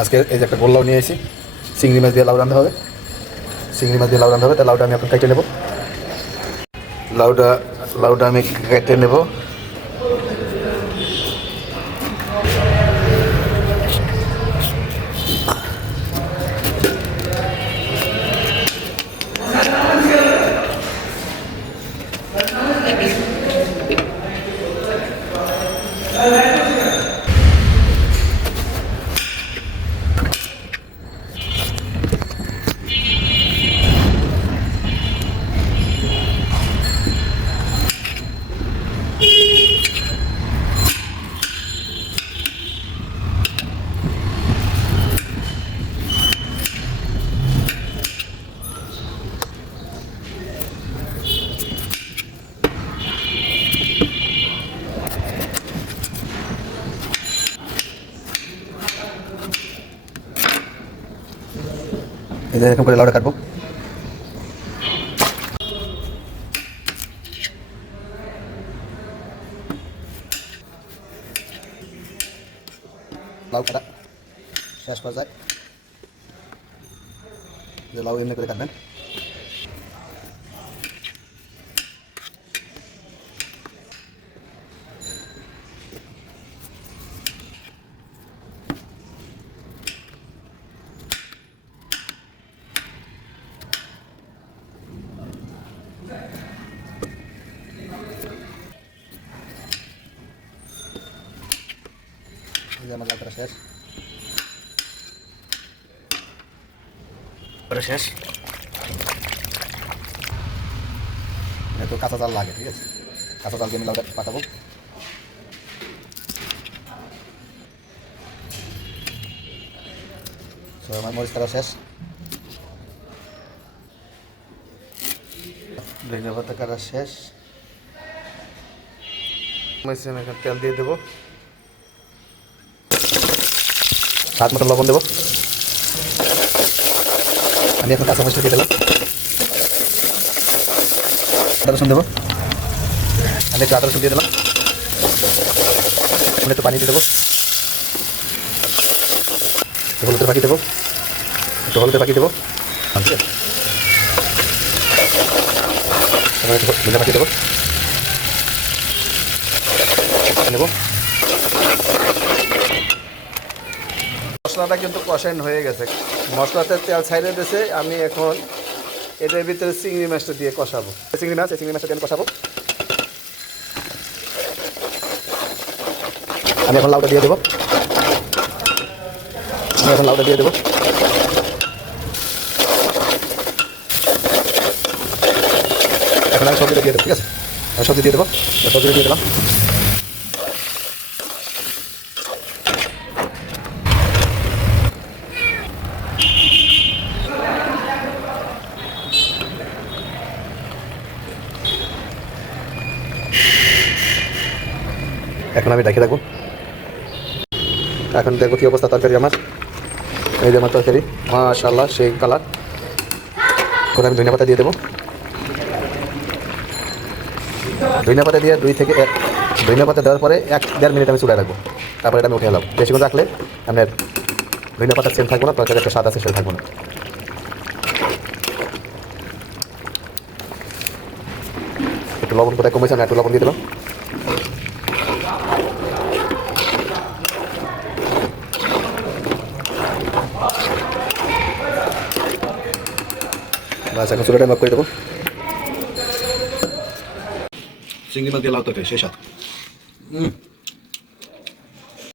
আজকে এই যে একটা গোল্লাও নিয়ে এসেছি চিংড়ি মাছ দিয়ে লাউ রান্না হবে। চিংড়ি মাছ দিয়ে লাউ রান্না হবে তাহলে লাউটা আমি এখন কেটে নেব। লাউটা লাউটা আমি কেটে নেব। এই যে এরকম করে লাউটা কাটবো। লাউ কাটা, শেষ পর্যায়ে। যে লাউ এমনি করে কাটবেন। এই যে আমার লাউ কাটা শেষ ওটা শেষ একটু কাঁচা জাল লাগে ঠিক আছে কাঁচা জাল দিয়ে আমি লাউটা পাকাবো তো আমার মরিচ কাটা শেষ ধনিয়া পাতা কাটা শেষ মেশিনে তেল দিয়ে দেবো স্বাদ মতো লবণ দেবো। আমি এখন কাঁচা মশলা দিয়ে দিলাম। আদা রসুন দেবো। আমি একটু আদা রসুন দিয়ে দিলাম। এখন একটু পানি দিয়ে দেবো। একটু হলুদের পাখি দেবো। একটু হলুদের পাখি দেবো। পাখি দেবো। নেব। মশলাটা কিন্তু কষাইন হয়ে গেছে। মশলাতে তেল ছাইড়ে দিয়েছে, আমি এখন এটার ভিতরে চিংড়ি মাছটা দিয়ে কষাবো। চিংড়ি মাছ চিংড়ি মাছটা কষাবো। আমি এখন লাউটা দিয়ে দেবো। আমি এখন লাউটা দিয়ে দেবো। এখন আমি সবজিটা দিয়ে দেবো, ঠিক আছে? সবজি দিয়ে দেবো, সবজিটা দিয়ে দিলাম। এখন আমি দেখে রাখব এখন দেখব কি অবস্থা তরকারি আমার। এই যে আমার তরকারি। মাশাল্লাহ সেই কালার এখন আমি ধনিয়া পাতা দিয়ে দেবো। ধনিয়া পাতা দিয়ে দুই থেকে এক ধনিয়া পাতা দেওয়ার পরে এক দেড় মিনিট আমি চুলায় রাখব। তারপরে এটা আমি উঠে এলাম বেশিক্ষণ রাখলে আপনার ধনিয়া পাতার সেল থাকব না তরকারি একটা স্বাদ আছে সেল থাকব না। একটু লবণ কোথায় কমেছে? আমি একটু লবণ দিয়ে দিলাম। বাস এখন চুলাটা মাপ করে দেবো। চিংড়ি মাছ দিয়ে লাউ তরকারি সেই সাথ